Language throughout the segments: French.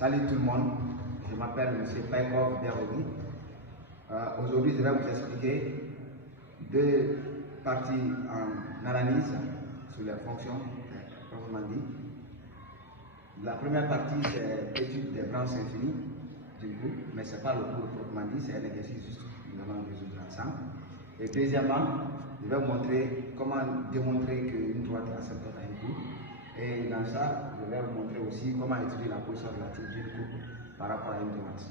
Salut tout le monde, je m'appelle M. Paikov Biarogi. Aujourd'hui, je vais vous expliquer deux parties en analyse sur les fonctions, proprement dit. La première partie, c'est l'étude des branches infinies du groupe, mais ce n'est pas le cours proprement dit, c'est un exercice juste que nous allons résoudre ensemble. Et deuxièmement, je vais vous montrer comment démontrer qu'une droite asymptote à une courbe. Et dans ça, je vais vous montrer aussi comment étudier la position relative d'une courbe par rapport à une droite.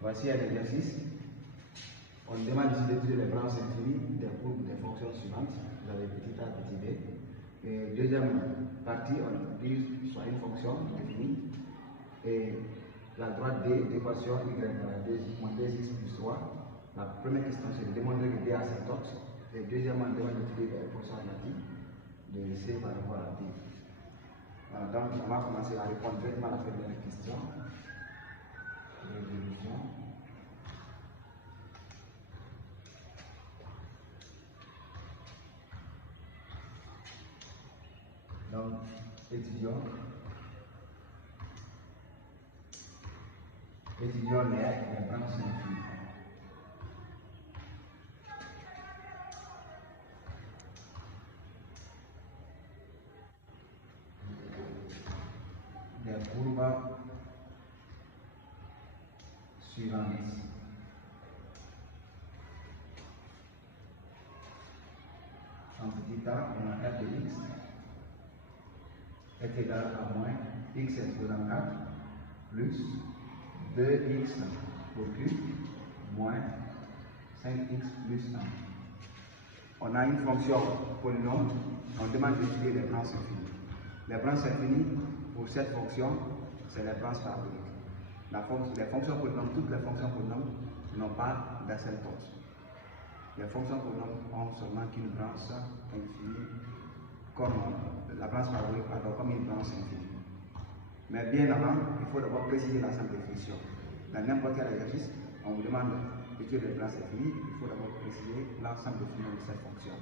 Voici un exercice. On demande ici d'étudier les branches infinies des courbes des fonctions suivantes. Vous avez petit a, petit b. Et deuxième partie, on utilise soit une fonction définie et la droite d d'équation y = 2x plus 3. La première question, c'est de démontrer que d est asymptote. Et deuxièmement, on demande d'étudier les positions relatives de c par rapport à d. Voilà, donc on va commencer à répondre directement à la première question. Résolution. Donc, étudions les branches infinies. Des courbes suivantes. En petit a, on a f de x est égal à moins x exposant 4 plus 2x au cube moins 5x plus 1. On a une fonction polynôme, on demande d'étudier les branches infinies. Les branches infinies, pour cette fonction, c'est les branches paraboliques. Les fonctions polynômes, toutes les fonctions polynômes n'ont pas d'asymptote. Les fonctions polynômes ont seulement qu'une branche infinie, comme la branche parabolique, comme une branche infinie. Mais bien avant, il faut d'abord préciser la simple définition. Dans n'importe quel exercice, on vous demande d'étudier les branches infinies, il faut d'abord préciser l'ensemble défini de cette fonction.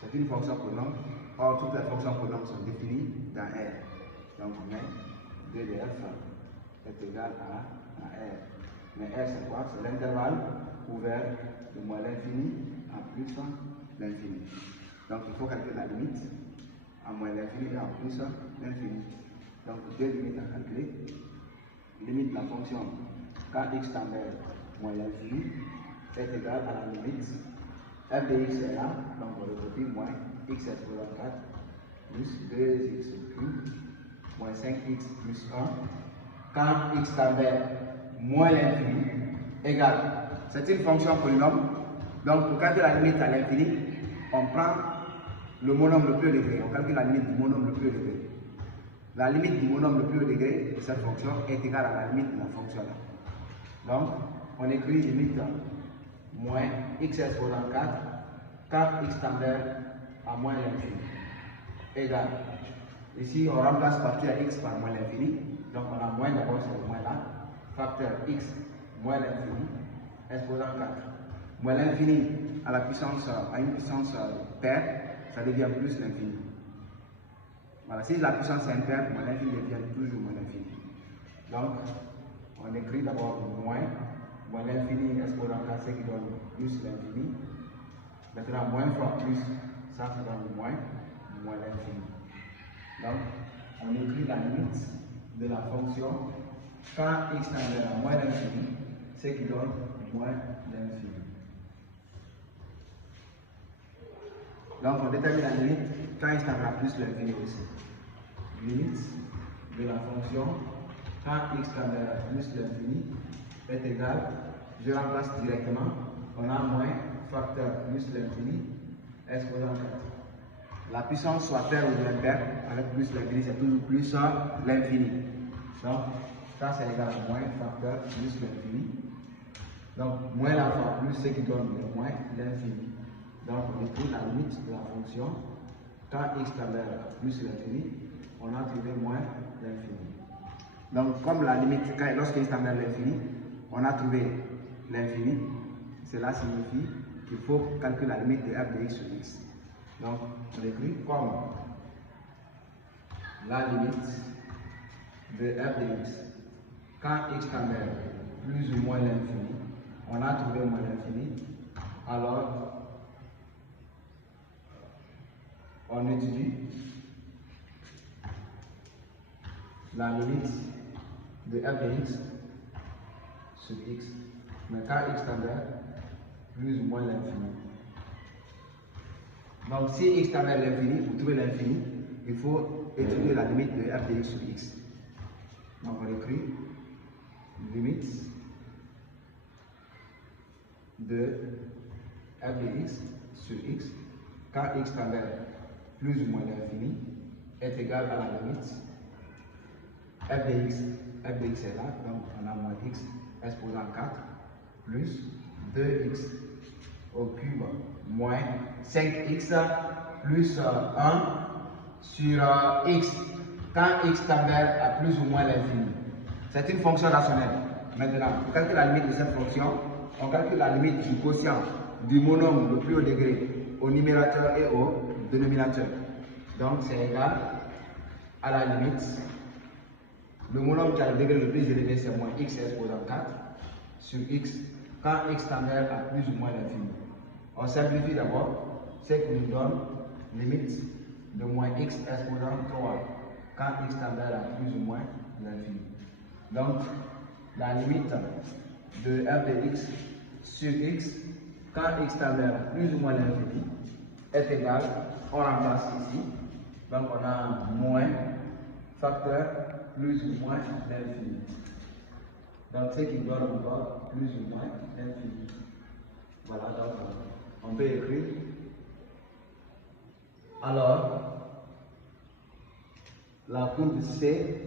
C'est une fonction polynôme, or toutes les fonctions polynômes sont définies dans R. Donc on met 2 de f est égal à R. Mais R c'est quoi? C'est l'intervalle ouvert de moins l'infini à plus l'infini. Donc il faut calculer la limite à moins l'infini et à plus l'infini. Donc deux limites à calculer. Limite de la fonction kx tend vers moins l'infini est égal à la limite f de x est là, donc on recopie moins x exposant 4 plus 2x cube moins 5x plus 1 quand x tend vers moins l'infini égale. C'est une fonction polynôme, donc pour calculer la limite à l'infini, on prend le monôme le plus élevé, on calcule la limite du monôme le plus élevé. La limite du monôme le plus haut degré de cette fonction est égale à la limite de la fonction là. Donc, on écrit limite moins x exposant 4, 4x tend vers à moins l'infini, égale. Ici, on remplace partie à x par moins l'infini, donc on a moins d'abord sur le moins là, facteur x moins l'infini, exposant 4. Moins l'infini à une puissance paire, ça devient plus l'infini. Voilà, si la puissance est impaire, moins l'infini devient toujours moins l'infini. Donc, on écrit d'abord moins l'infini exposant 4, ce qui donne plus l'infini. Maintenant, moins fois plus, ça donne moins l'infini. Donc, on écrit la limite de la fonction quand x tend vers moins l'infini, ce qui donne moins l'infini. Donc, on détermine la limite quand x tend vers plus l'infini aussi. Limite de la fonction quand x tend vers plus l'infini est égal, je remplace directement, on a moins facteur plus l'infini exposant 4. La puissance soit paire ou impaire, avec plus l'infini, c'est toujours plus l'infini. Donc, ça c'est égal à moins facteur plus l'infini. Donc, moins la fois plus, ce qui donne le moins l'infini. Donc, on écrit la limite de la fonction quand x tend vers plus l'infini, on a trouvé moins l'infini. Donc, comme la limite, lorsque x tend vers l'infini, on a trouvé l'infini, cela signifie qu'il faut calculer la limite de f de x sur x. Donc, on écrit comme la limite de f de x. Quand x tend vers plus ou moins l'infini, on a trouvé moins l'infini, alors on étudie la limite de f de x sur x. Mais quand x tend vers plus ou moins l'infini. Donc si x tend vers l'infini, pour trouver l'infini, il faut étudier la limite de f de x sur x. Donc on écrit limite de f de x sur x quand x tend vers plus ou moins l'infini est égal à la limite f de x est là, donc on a moins x exposant 4 plus 2x au cube moins 5x plus 1 sur x quand x tend vers à plus ou moins l'infini. C'est une fonction rationnelle. Maintenant, pour calculer la limite de cette fonction, on calcule la limite du quotient du monombre le plus haut degré au numérateur et au dénominateur. Donc c'est égal à la limite. Le monombre qui a le degré le plus élevé, c'est moins x exposant 4 sur x quand x tend vers à plus ou moins l'infini. On simplifie d'abord, ce qui nous donne limite de moins x exposant 3 quand x tend vers à plus ou moins l'infini. Donc, la limite de f de x sur x quand x tend vers plus ou moins l'infini est égale, on remplace ici, donc on a moins facteur plus ou moins l'infini. Donc, ce qui donne encore plus ou moins l'infini. Voilà, donc on peut écrire. Alors, la courbe C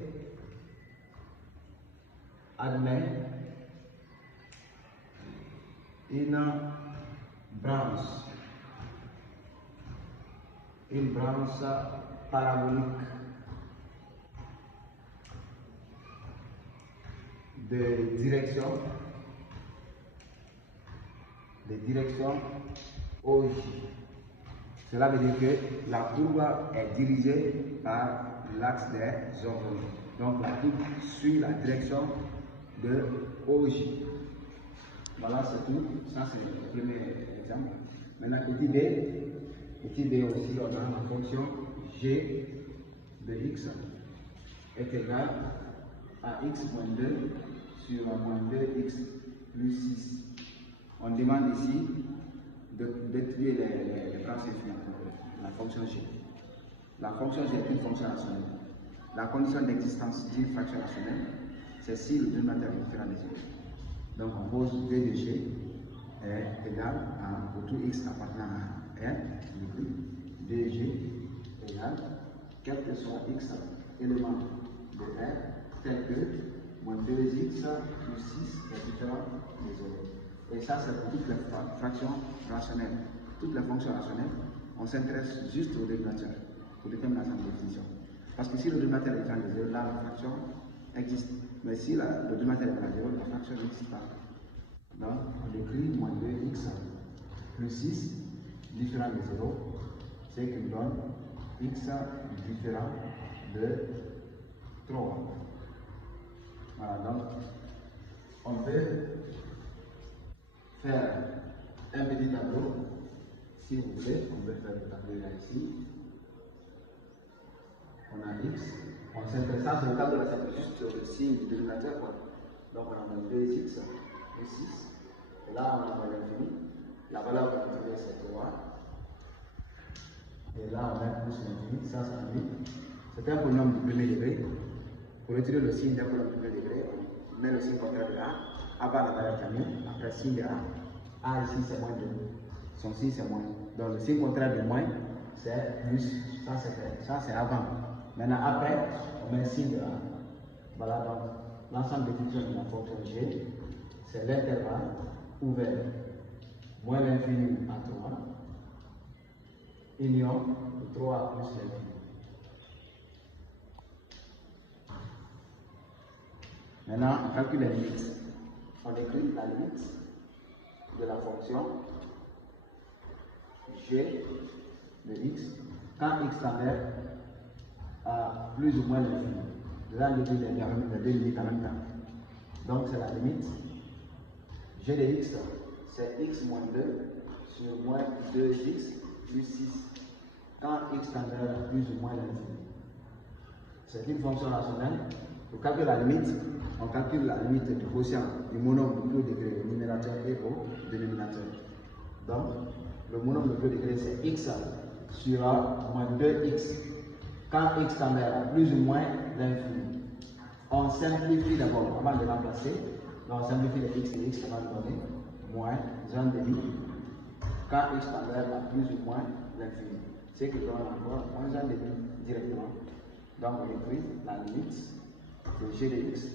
admet une branche parabolique de direction OJ. Cela veut dire que la courbe est dirigée par l'axe des origines. Donc la courbe suit la direction de OJ. Voilà, c'est tout. Ça, c'est le premier exemple. Maintenant, petit b aussi, on a la fonction g de x est égal à x moins 2 sur moins 2x plus 6. On demande ici d'étudier les branches infinies, la fonction g. La fonction g est une fonction rationnelle. La condition d'existence d'une fraction rationnelle, c'est si le dénominateur est différent des zéros. Donc on pose v de g est égal à, pour tout x appartenant à R, dg égale, quel que soit x élément de R, tel que moins 2x plus 6 est différent des zéros. Et ça, c'est pour toutes les fractions rationnelles. Toutes les fonctions rationnelles, on s'intéresse juste au dénominateur pour déterminer sa définition. Parce que si le dénominateur est différent de 0, là, la fraction existe. Mais si le dénominateur est égal à 0, la fraction n'existe pas. Donc, on écrit moins 2x plus 6 différent de 0, ce qui nous donne x différent de 3. Voilà, donc, on peut faire un petit tableau, si vous voulez, on peut faire le tableau là ici. On a x, on s'intéresse à ce tableau là, c'est juste sur le signe du dénominateur. Donc on a 2x plus 6, et là on a l'infini, la valeur qu'on a trouvée c'est 3, et là on met plus l'infini, ça s'annule. C'est un polynôme du premier degré. Pour retirer le signe d'un polynôme du premier degré, on met le signe contraire de A avant la valeur famille, après signe de A ici c'est moins 2, son signe c'est moins. Donc le signe contraire de moins c'est plus, ça c'est avant. Maintenant après on met le signe de A. Voilà donc l'ensemble des fonctions de la fonction g, c'est l'intervalle ouvert moins l'infini à 3, union de 3 plus l'infini. Maintenant on calcule les limites. On écrit la limite de la fonction g de x quand x tend à plus ou moins l'infini. Là, on déduit les deux limites en même temps. Donc, c'est la limite g de x, c'est x moins 2 sur moins 2x plus 6 quand x tend vers plus ou moins l'infini. C'est une fonction rationnelle. Pour calculer la limite, on calcule la limite du quotient du monombre de plus haut degré au numérateur et au dénominateur. Donc, le monombre de plus haut degré, c'est x sur moins 2x quand x tend vers plus ou moins l'infini. On simplifie d'abord avant de remplacer. Donc, on simplifie les x et x, ça va nous donner moins 1 demi quand x tend vers plus ou moins l'infini. C'est que donne encore moins 1 demi directement. Donc, on écrit la limite de g de x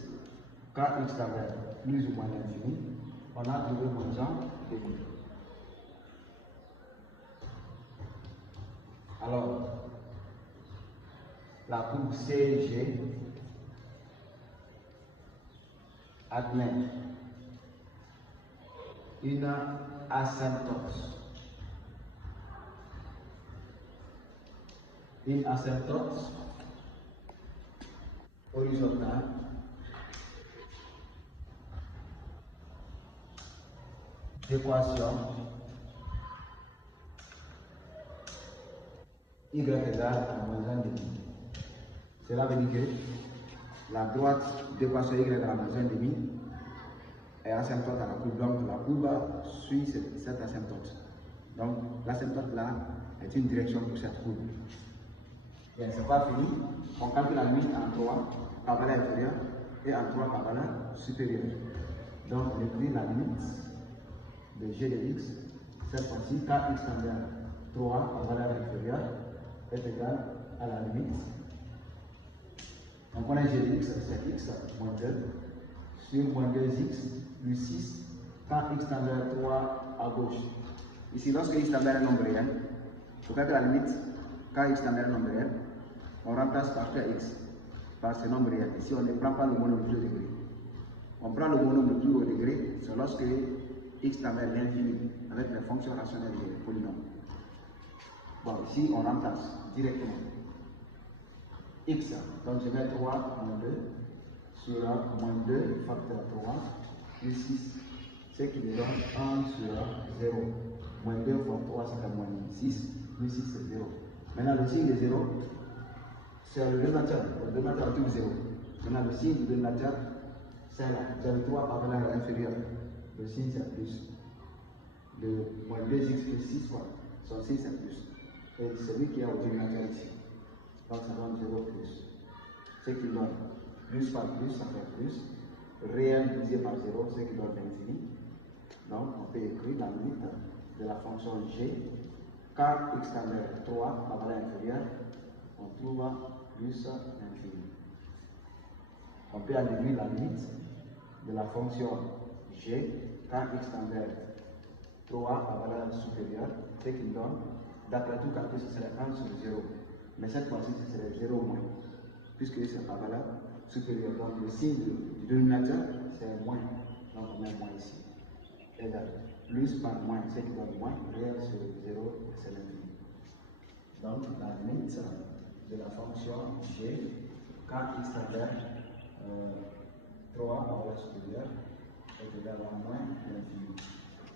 quand x tend vers plus ou moins l'infini. On a trouvé moins 1 demi. Alors, la courbe CG admet une asymptote. Une asymptote horizontale d'équation y égale à moins 1 demi. Cela veut dire que la droite d'équation y égale à moins 1 demi est asymptote à la courbe. Donc la courbe suit cette asymptote. Donc l'asymptote là est une direction pour cette courbe. Bien, ce n'est pas fini. On calcule la limite en 3 par valeur inférieure et en 3 par valeur supérieure. Donc on écrit la limite de g de x, cette fois-ci, quand x tend vers 3 par valeur inférieure est égal à la limite. Donc on a g de x, c'est x moins 2 sur moins 2x plus 6 quand x tend vers 3 à gauche. Ici, lorsque x tend vers un nombre réel, pour calculer la limite, quand x tend vers un nombre réel, on remplace par x par ce nombre réel. Ici, on ne prend pas le monombre le plus haut degré. On prend le monombre le plus haut degré, c'est lorsque x tend vers l'infini avec les fonctions rationnelles des polynômes. Bon, ici, on remplace directement x, donc je mets 3 moins 2 sur moins 2 facteur 3 plus 6, ce qui me donne 1 sur 0. Moins 2 fois 3, c'est moins 6, plus 6, c'est 0. Maintenant, le signe de 0, c'est le dénominateur. Le dénominateur est toujours 0. Maintenant, le signe du dénominateur, c'est là. J'ai le 3 par valeur inférieure. Le signe, c'est plus. Le moins 2x plus 6 fois, son signe, c'est plus. Et celui qui est au dénominateur ici. Donc, ça donne 0 plus. Ce qui donne plus par plus, ça fait plus. Réel divisé par 0, ce qui donne l'infini. Donc, on peut écrire la limite de la fonction g. Quand x tend vers 3 par valeur inférieure, on trouve plus l'infini. On peut en déduire la limite de la fonction g quand x tend vers 3 par valeur supérieure, ce qui donne, d'après tout calcul, ce serait 1 sur 0. Mais cette fois-ci, ce serait 0 moins, puisque c'est par valeur supérieure. Donc le signe du dénominateur, c'est moins. Donc on met moins ici. Égal. Plus par moins, ce qui donne moins, réel sur 0, c'est l'infini. Donc la limite de la fonction g, quand x tend vers 3 par valeur supérieure, est égal à moins l'infini.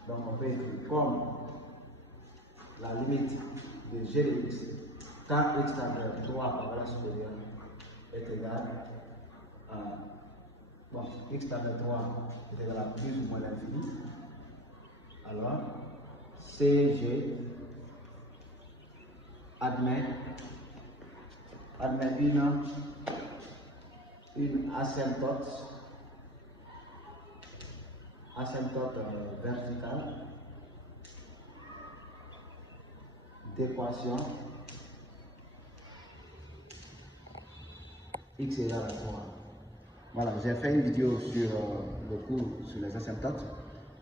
Donc on peut écrire comme la limite de g de x, quand x tend vers 3 par valeur supérieure, est égal à, bon, x tend vers 3 est égal à plus ou moins l'infini. Alors, CG admet une asymptote verticale d'équation x égale à 3. Voilà, j'ai fait une vidéo sur le cours sur les asymptotes.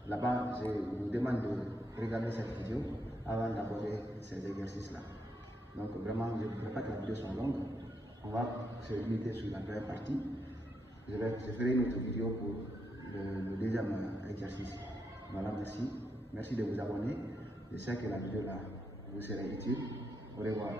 Là-bas, je vous demande de regarder cette vidéo avant d'aborder ces exercices-là. Donc vraiment, je ne voudrais pas que la vidéo soit longue. On va se limiter sur la première partie. Je ferai une autre vidéo pour le deuxième exercice. Voilà, merci. Merci de vous abonner. Je sais que la vidéo là vous sera utile. Au revoir.